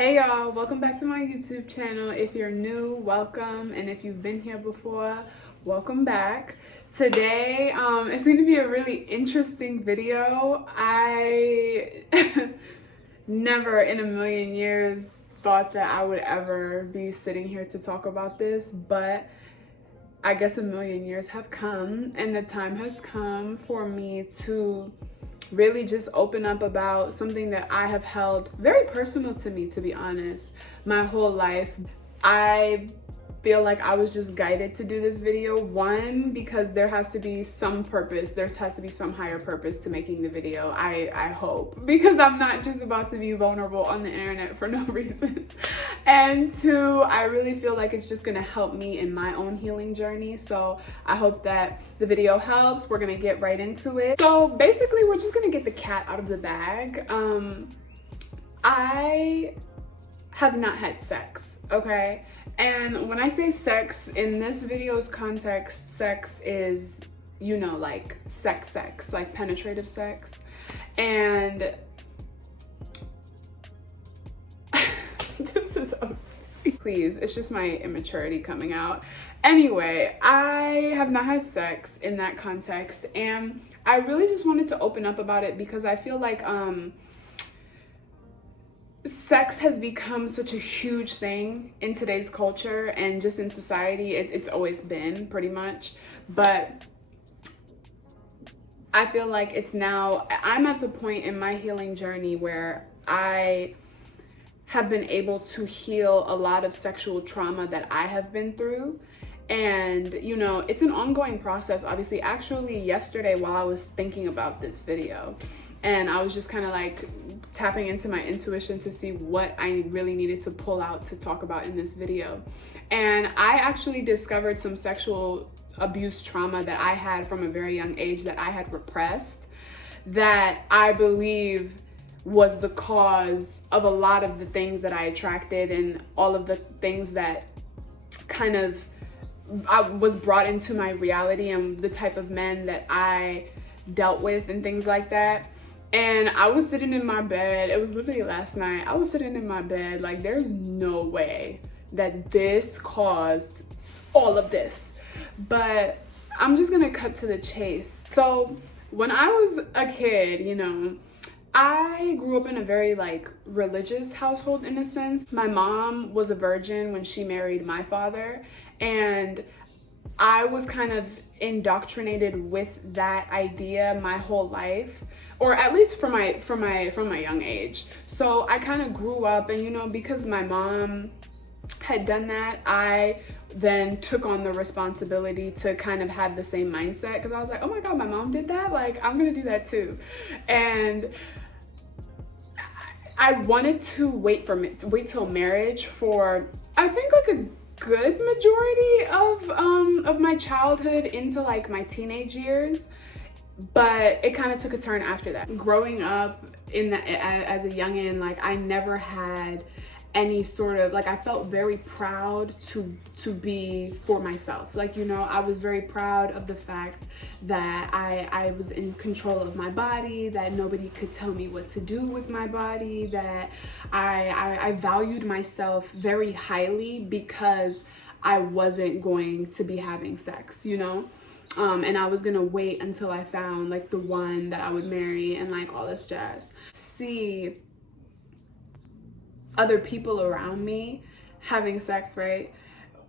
Hey y'all, welcome back to my YouTube channel. If you're new, welcome, and if you've been here before, welcome back. Today it's going to be a really interesting video. I never in a million years thought that I would ever be sitting here to talk about this, but I guess a million years have come and the time has come for me to really just open up about something that I have held very personal to me, to be honest, my whole life. I feel like I was just guided to do this video, one, because there has to be some purpose, there has to be some higher purpose to making the video, I hope, because I'm not just about to be vulnerable on the internet for no reason. And two, I really feel like it's just gonna help me in my own healing journey, so I hope that the video helps. We're gonna get right into it. So basically, we're just gonna get the cat out of the bag. I have not had sex, okay? And when I say sex, in this video's context, sex is, you know, like sex, like penetrative sex. And this is so silly. Please, it's just my immaturity coming out. Anyway, I have not had sex in that context, and I really just wanted to open up about it because I feel like sex has become such a huge thing in today's culture and just in society. It's always been, pretty much, but I feel like it's now, I'm at the point in my healing journey where I have been able to heal a lot of sexual trauma that I have been through. And you know, it's an ongoing process. Obviously, actually yesterday while I was thinking about this video, and I was just kind of like tapping into my intuition to see what I really needed to pull out to talk about in this video. And I actually discovered some sexual abuse trauma that I had from a very young age that I had repressed, that I believe was the cause of a lot of the things that I attracted and all of the things that kind of I was brought into my reality and the type of men that I dealt with and things like that. And I was sitting in my bed, it was literally last night, I was sitting in my bed like, there's no way that this caused all of this. But I'm just gonna cut to the chase. So when I was a kid, you know, I grew up in a very like religious household in a sense. My mom was a virgin when she married my father, and I was kind of indoctrinated with that idea my whole life, or at least from my young age. So I kind of grew up, and you know, because my mom had done that, I then took on the responsibility to kind of have the same mindset, because I was like, oh my god, my mom did that, like I'm gonna do that too. And I wanted to wait till marriage for, I think, like a good majority of my childhood into like my teenage years, but it kind of took a turn after that. Growing up as a youngin', like I never had any sort of, like, I felt very proud to be for myself. Like, you know, I was very proud of the fact that I was in control of my body, that nobody could tell me what to do with my body, that I valued myself very highly because I wasn't going to be having sex, you know? And I was gonna wait until I found like the one that I would marry and like all this jazz. See other people around me having sex, right?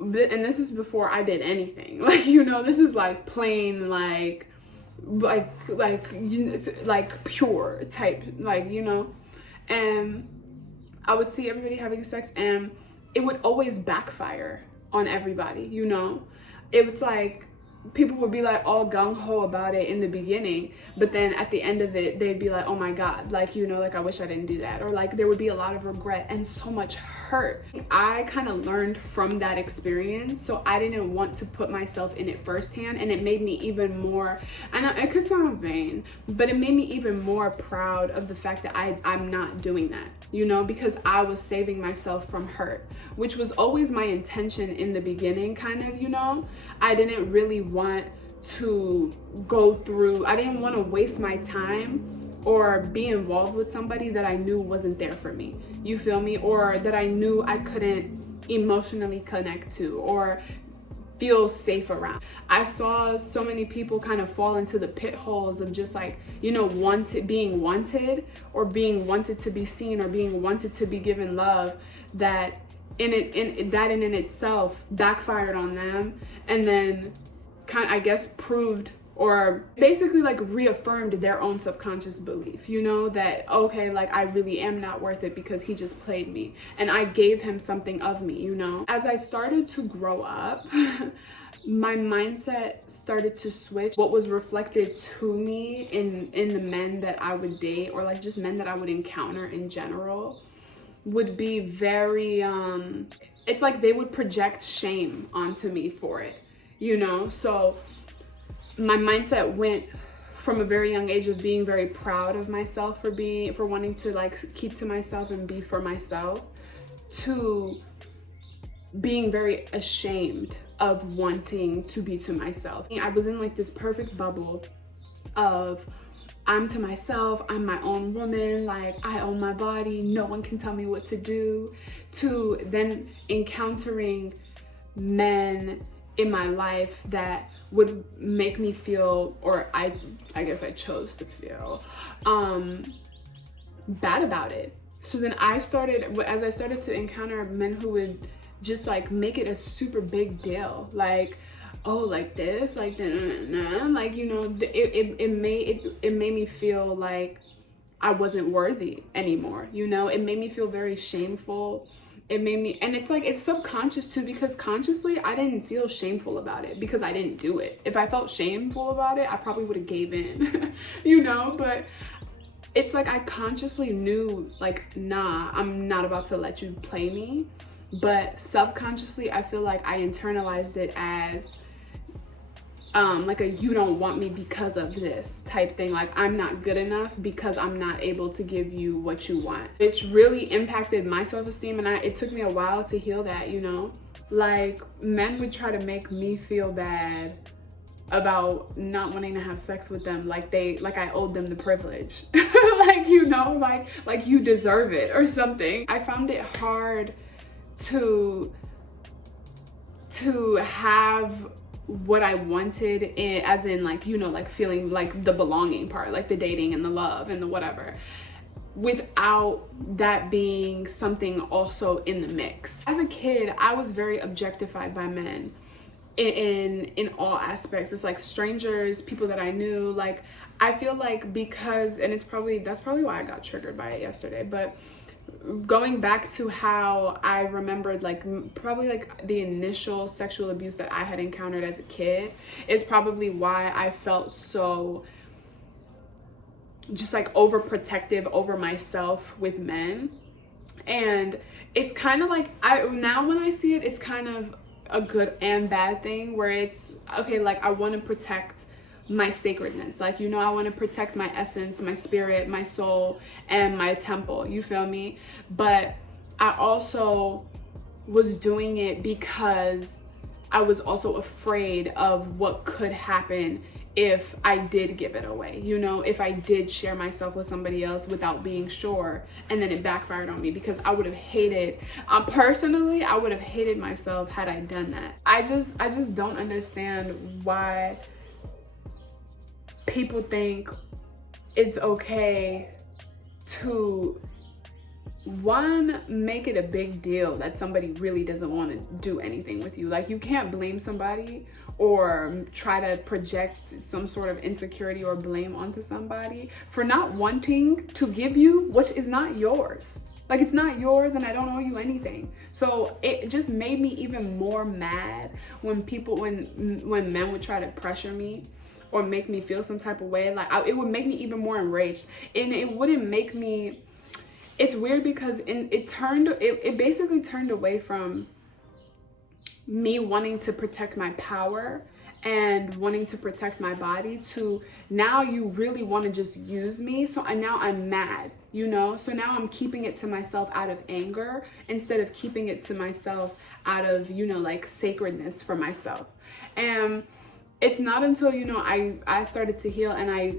And this is before I did anything. Like, you know, this is like plain like pure type, like, you know. And I would see everybody having sex, and it would always backfire on everybody, you know. It was like people would be like all gung-ho about it in the beginning, but then at the end of it they'd be like, oh my god, like, you know, like I wish I didn't do that, or like there would be a lot of regret and so much hurt. I kind of learned from that experience, so I didn't want to put myself in it firsthand, and it made me even more, and it could sound vain, but it made me even more proud of the fact that I'm not doing that, you know, because I was saving myself from hurt, which was always my intention in the beginning, kind of, you know. I didn't really want to go through, I didn't want to waste my time or be involved with somebody that I knew wasn't there for me. You feel me? Or that I knew I couldn't emotionally connect to or feel safe around. I saw so many people kind of fall into the pit holes of just like, you know, being wanted or being wanted to be seen or being wanted to be given love, that in itself backfired on them, and then kind of, I guess, proved or basically like reaffirmed their own subconscious belief, you know, that okay, like I really am not worth it because he just played me and I gave him something of me, you know. As I started to grow up, my mindset started to switch. What was reflected to me in the men that I would date, or like just men that I would encounter in general, would be very it's like they would project shame onto me for it, you know. So my mindset went from a very young age of being very proud of myself for wanting to like keep to myself and be for myself, to being very ashamed of wanting to be to myself. I was in like this perfect bubble of I'm to myself, I'm my own woman, like I own my body, no one can tell me what to do, to then encountering men in my life that would make me feel, or I guess I chose to feel bad about it. So then as I started to encounter men who would just like make it a super big deal, like, oh, like this, like like, you know, it made me feel like I wasn't worthy anymore, you know. It made me feel very shameful. It made me, and it's like, it's subconscious too, because consciously I didn't feel shameful about it because I didn't do it. If I felt shameful about it, I probably would have gave in, you know. But it's like I consciously knew like, nah, I'm not about to let you play me. But subconsciously I feel like I internalized it as like a you don't want me because of this type thing, like I'm not good enough because I'm not able to give you what you want. It's really impacted my self-esteem, and it took me a while to heal that, you know. Like men would try to make me feel bad about not wanting to have sex with them, like I owed them the privilege. Like, you know, like you deserve it or something. I found it hard to have what I wanted, as in like, you know, like feeling like the belonging part, like the dating and the love and the whatever, without that being something also in the mix. As a kid, I was very objectified by men in all aspects. It's like strangers, people that I knew. Like I feel like because, and that's probably why I got triggered by it yesterday, but going back to how I remembered like probably like the initial sexual abuse that I had encountered as a kid is probably why I felt so just like overprotective over myself with men. And it's kind of like, now when I see it, it's kind of a good and bad thing, where it's okay, like I want to protect my sacredness, like, you know, I want to protect my essence, my spirit, my soul, and my temple, you feel me? But I also was doing it because I was also afraid of what could happen if I did give it away, you know, if I did share myself with somebody else without being sure, and then it backfired on me, because I would have hated, personally, I would have hated myself had I done that. I just don't understand why people think it's okay to, one, make it a big deal that somebody really doesn't want to do anything with you. Like, you can't blame somebody or try to project some sort of insecurity or blame onto somebody for not wanting to give you what is not yours. Like, it's not yours, and I don't owe you anything. So it just made me even more mad when men would try to pressure me or make me feel some type of way. Like, it would make me even more enraged, and it wouldn't make me, it's weird because it basically turned away from me wanting to protect my power and wanting to protect my body to, now you really want to just use me. So now I'm mad, you know? So now I'm keeping it to myself out of anger instead of keeping it to myself out of, you know, like sacredness for myself. And it's not until, you know, I started to heal and I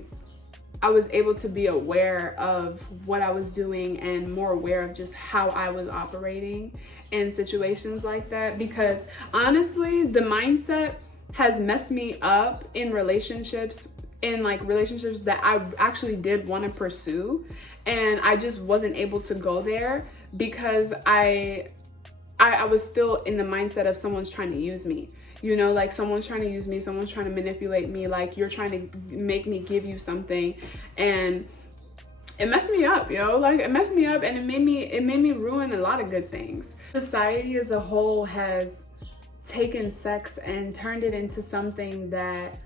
I was able to be aware of what I was doing and more aware of just how I was operating in situations like that. Because honestly, the mindset has messed me up in relationships, in like relationships that I actually did want to pursue, and I just wasn't able to go there because I was still in the mindset of someone's trying to use me. You know, like someone's trying to use me, someone's trying to manipulate me, like you're trying to make me give you something. And it messed me up, yo. Like it messed me up, and it made me ruin a lot of good things. Society as a whole has taken sex and turned it into something that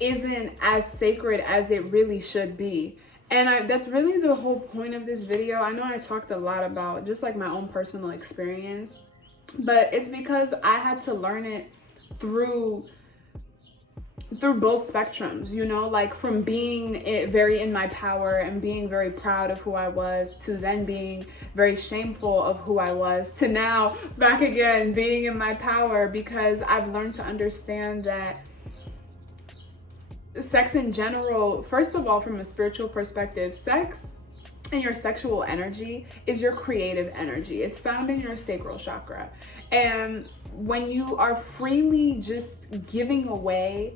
isn't as sacred as it really should be. And that's really the whole point of this video. I know I talked a lot about just like my own personal experience, but it's because I had to learn it through both spectrums, you know, like from being very in my power and being very proud of who I was, to then being very shameful of who I was, to now back again being in my power, because I've learned to understand that sex in general, first of all, from a spiritual perspective, sex and your sexual energy is your creative energy. It's found in your sacral chakra. And when you are freely just giving away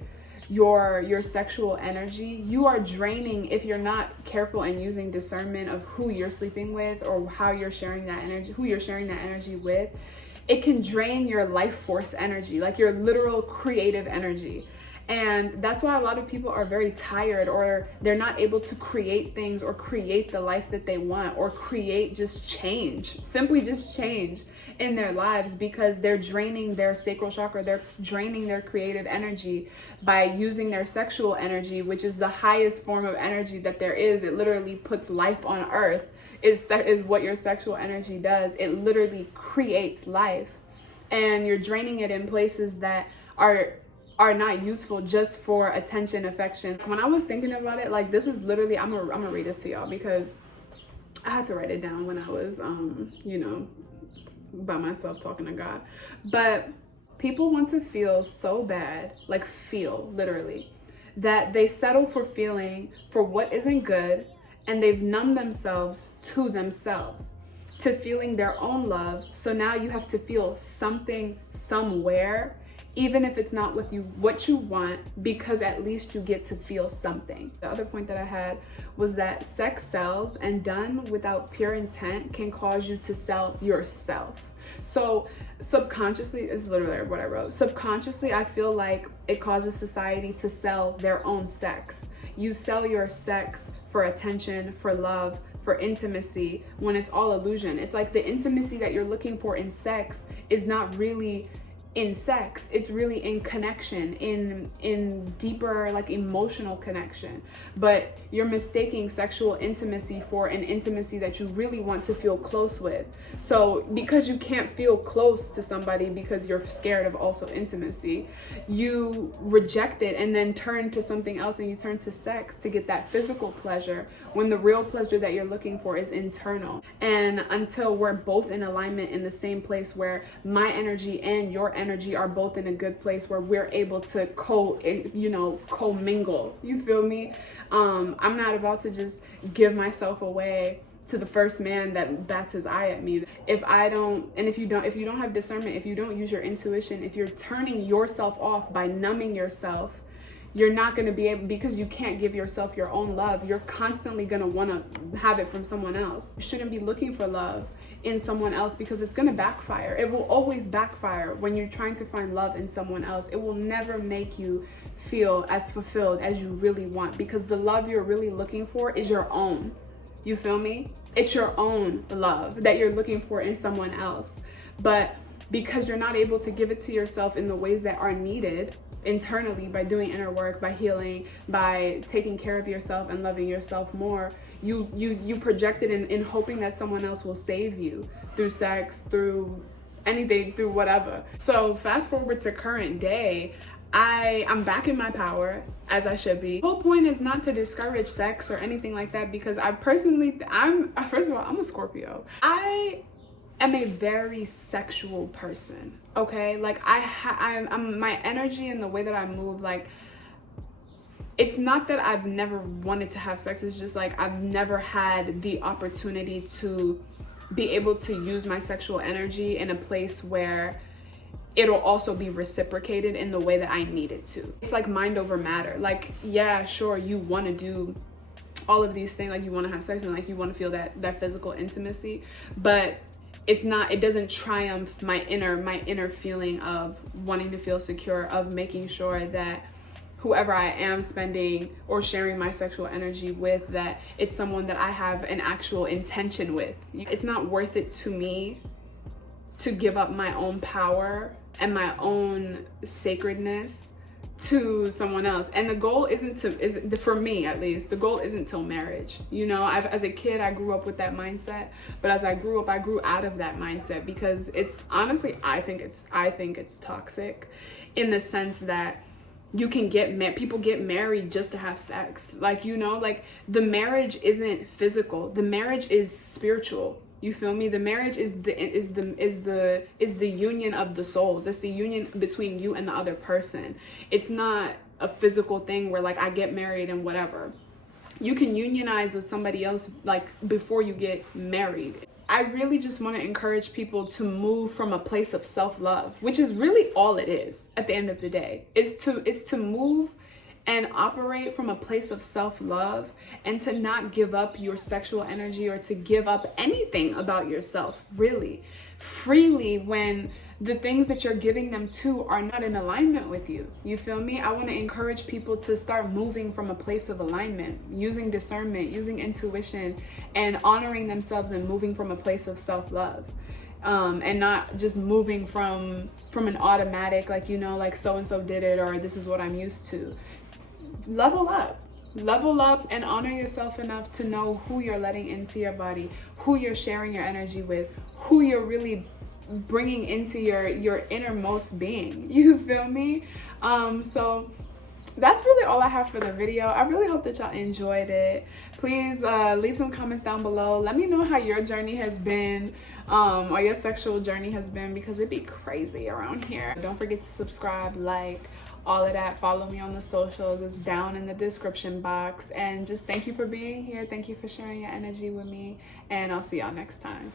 your sexual energy, you are draining, if you're not careful and using discernment of who you're sleeping with or how you're sharing that energy, who you're sharing that energy with, it can drain your life force energy, like your literal creative energy. And that's why a lot of people are very tired, or they're not able to create things or create the life that they want, or create just change, simply just change in their lives, because they're draining their sacral chakra, they're draining their creative energy by using their sexual energy, which is the highest form of energy that there is. It literally puts life on earth, is what your sexual energy does. It literally creates life, and you're draining it in places that are not useful, just for attention, affection. When I was thinking about it, like this is literally, I'm gonna read it to y'all because I had to write it down when I was, you know, by myself talking to God. But people want to feel so bad, like feel literally, that they settle for feeling for what isn't good, and they've numbed themselves to feeling their own love. So now you have to feel something somewhere, even if it's not with you what you want, because at least you get to feel something. The other point that I had was that sex sells, and done without pure intent can cause you to sell yourself. So subconsciously, is literally what I wrote. Subconsciously, I feel like it causes society to sell their own sex. You sell your sex for attention, for love, for intimacy, when it's all illusion. It's like the intimacy that you're looking for in sex is not really in sex, it's really in connection, in deeper, like emotional connection. But you're mistaking sexual intimacy for an intimacy that you really want to feel close with. So because you can't feel close to somebody because you're scared of also intimacy, you reject it and then turn to something else, and you turn to sex to get that physical pleasure, when the real pleasure that you're looking for is internal. And until we're both in alignment, in the same place, where my energy and your energy are both in a good place, where we're able to co-mingle, you feel me? I'm not about to just give myself away to the first man that bats his eye at me. If you don't have discernment, if you don't use your intuition, if you're turning yourself off by numbing yourself, you're not going to be able, because you can't give yourself your own love. You're constantly going to want to have it from someone else. You shouldn't be looking for love in someone else, because it's going to backfire. It will always backfire when you're trying to find love in someone else. It will never make you feel as fulfilled as you really want, because the love you're really looking for is your own. You feel me? It's your own love that you're looking for in someone else. But because you're not able to give it to yourself in the ways that are needed internally, by doing inner work, by healing, by taking care of yourself and loving yourself more, you project it in hoping that someone else will save you through sex, through anything, through whatever. So fast forward to current day, I'm back in my power, as I should be. The whole point is not to discourage sex or anything like that, because first of all, I'm a Scorpio. I am a very sexual person, okay? Like I'm my energy and the way that I move, like it's not that I've never wanted to have sex, it's just like I've never had the opportunity to be able to use my sexual energy in a place where it'll also be reciprocated in the way that I need it to. It's like mind over matter. Like, yeah, sure, you want to do all of these things, like you want to have sex and like you want to feel that physical intimacy, but it doesn't triumph my inner feeling of wanting to feel secure, of making sure that whoever I am spending or sharing my sexual energy with, that it's someone that I have an actual intention with. It's not worth it to me to give up my own power and my own sacredness to someone else. And the goal for me at least, the goal isn't till marriage. You know, as a kid, I grew up with that mindset, but as I grew up, I grew out of that mindset, because it's honestly, I think it's toxic in the sense that you can people get married just to have sex. Like, you know, like the marriage isn't physical. The marriage is spiritual. You feel me? The marriage is the union of the souls. It's the union between you and the other person. It's not a physical thing where like I get married and whatever. You can unionize with somebody else like before you get married. I really just want to encourage people to move from a place of self-love, which is really all it is at the end of the day. Is to move and operate from a place of self-love, and to not give up your sexual energy or to give up anything about yourself really freely when the things that you're giving them to are not in alignment with you. You feel me? I want to encourage people to start moving from a place of alignment, using discernment, using intuition, and honoring themselves and moving from a place of self-love. And not just moving from an automatic, like, you know, like so-and-so did it, or this is what I'm used to. Level up and honor yourself enough to know who you're letting into your body, who you're sharing your energy with, who you're really bringing into your innermost being. You feel me? So that's really all I have for the video. I really hope that y'all enjoyed it. Please leave some comments down below. Let me know how your journey has been, or your sexual journey has been, because it'd be crazy around here. Don't forget to subscribe, like, all of that. Follow me on the socials. It's down in the description box. And just thank you for being here. Thank you for sharing your energy with me. And I'll see y'all next time.